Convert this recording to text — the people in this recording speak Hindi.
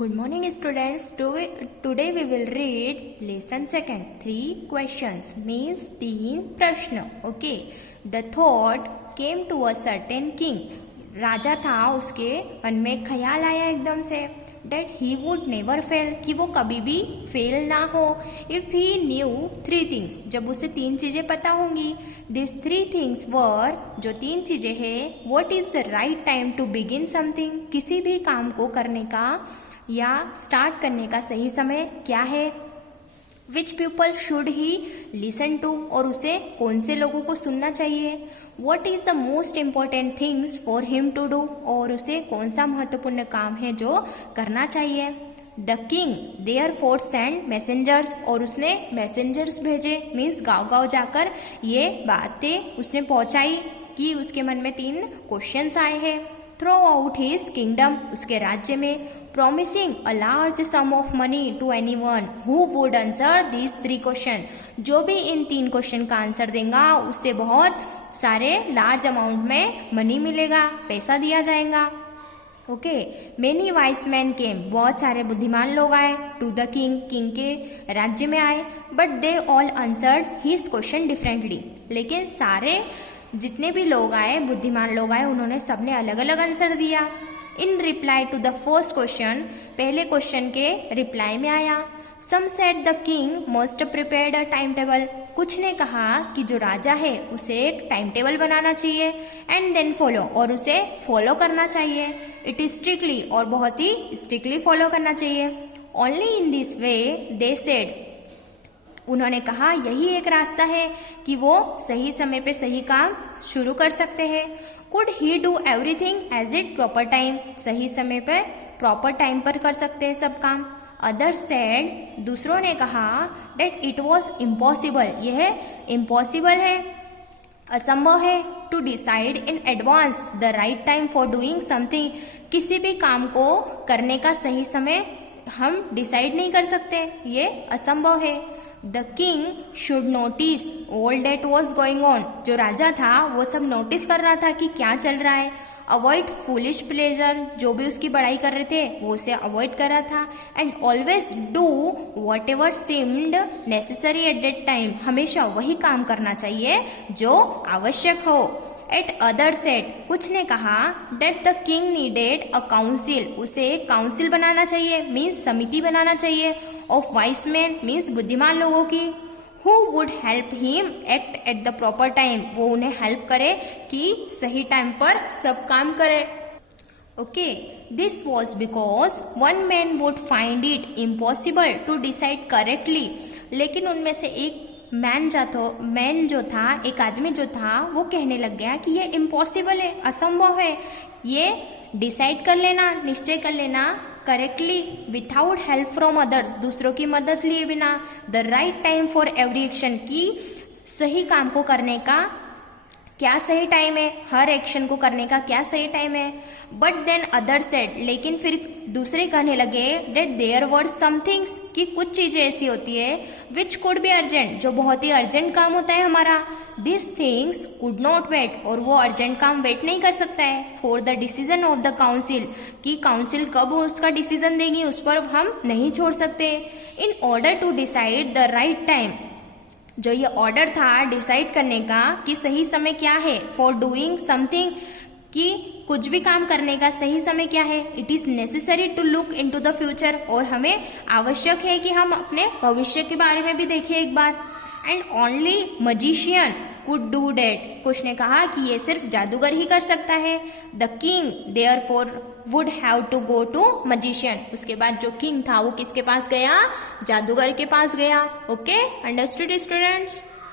Good morning students. Today we will read lesson second. 3 questions means 3 प्रश्न. Okay. The thought came to a certain king. राजा था, उसके मन में ख्याल आया एकदम से that he would never fail, कि वो कभी भी फेल ना हो. If he knew 3 things, जब उसे 3 चीजें पता होंगी. These 3 things were, जो 3 चीजें हैं, what is the right time to begin something, किसी भी काम को करने का या स्टार्ट करने का सही समय क्या है. Which people should he listen to, और उसे कौन से लोगों को सुनना चाहिए. What is the most important things for him to do, और उसे कौन सा महत्वपूर्ण काम है जो करना चाहिए. The king therefore send messengers, और उसने मैसेंजर्स भेजे मीन्स गांव गांव जाकर ये बातें उसने पहुंचाई कि उसके मन में 3 क्वेश्चंस आए हैं. थ्रो आउट हिज किंगडम, उसके राज्य में. Promising a large sum of money to anyone who would answer these 3 question, जो भी इन 3 क्वेश्चन का आंसर देगा उससे बहुत सारे लार्ज अमाउंट में मनी मिलेगा, पैसा दिया जाएगा. Okay. Many vice man came, बहुत सारे बुद्धिमान लोग आए. टू द किंग, किंग के राज्य में आए. But they all answered his question differently, लेकिन सारे जितने भी लोग आए, बुद्धिमान लोग आए, उन्होंने सबने अलग अलग आंसर दिया. In reply to the first question, पहले क्वेश्चन के रिप्लाई में आया. Some said the king must prepared a time table, कुछ ने कहा कि जो राजा है उसे एक टाइम टेबल बनाना चाहिए. एंड देन फॉलो, और उसे फॉलो करना चाहिए. इट इज स्ट्रिक्टली, और बहुत ही स्ट्रिक्टली फॉलो करना चाहिए. Only in this way they said, उन्होंने कहा यही एक रास्ता है कि वो सही समय पे सही काम शुरू कर सकते हैं. Could he do everything as it proper time, सही समय पे प्रॉपर टाइम पर कर सकते हैं सब काम. अदर सेड, दूसरों ने कहा डेट इट वॉज इम्पॉसिबल, यह इम्पॉसिबल है, असंभव है. To decide in advance the right time for doing something, किसी भी काम को करने का सही समय हम डिसाइड नहीं कर सकते, ये असंभव है. The king should notice all that was going on, जो राजा था वो सब नोटिस कर रहा था कि क्या चल रहा है. अवॉइड फूलिश प्लेजर, जो भी उसकी बड़ाई कर रहे थे वो उसे अवॉइड कर रहा था. And always do what ever seemed necessary at that time, हमेशा वही काम करना चाहिए जो आवश्यक हो. एट अदर सेट, कुछ ने कहा that the king needed a council, उसे एक काउंसिल बनाना चाहिए मीन्स समिति बनाना चाहिए. ऑफ वाइस मैन मीन्स बुद्धिमान लोगों की. Who would help him act at the proper time, वो उन्हें हेल्प करे कि सही टाइम पर सब काम करे. Okay. This was because one man would find it impossible to decide correctly, लेकिन उनमें से एक मैन जो था, एक आदमी जो था, वो कहने लग गया कि ये इम्पॉसिबल है, असंभव है, ये डिसाइड कर लेना, निश्चय कर लेना correctly without help from others, दूसरों की मदद लिए बिना. The right time for every action, की सही काम को करने का क्या सही टाइम है, हर एक्शन को करने का क्या सही टाइम है. बट देन अदर सेड, लेकिन फिर दूसरे कहने लगे that there were some things, कि कुछ चीजें ऐसी होती है विच कुड बी अर्जेंट, जो बहुत ही अर्जेंट काम होता है हमारा. This things could not wait, और वो अर्जेंट काम वेट नहीं कर सकता है. For the decision of the council, कि काउंसिल कब उसका डिसीजन देगी उस पर हम नहीं छोड़ सकते. In order to decide the right time, जो ये ऑर्डर था डिसाइड करने का कि सही समय क्या है, फॉर डूइंग समथिंग, कि कुछ भी काम करने का सही समय क्या है. It is necessary to look into the future, और हमें आवश्यक है कि हम अपने भविष्य के बारे में भी देखें एक बार. And only magician could do that, कुछ ने कहा कि ये सिर्फ जादूगर ही कर सकता है. The king therefore would have to go to magician, उसके बाद जो किंग था वो किसके पास गया, जादूगर के पास गया. Okay, understood students.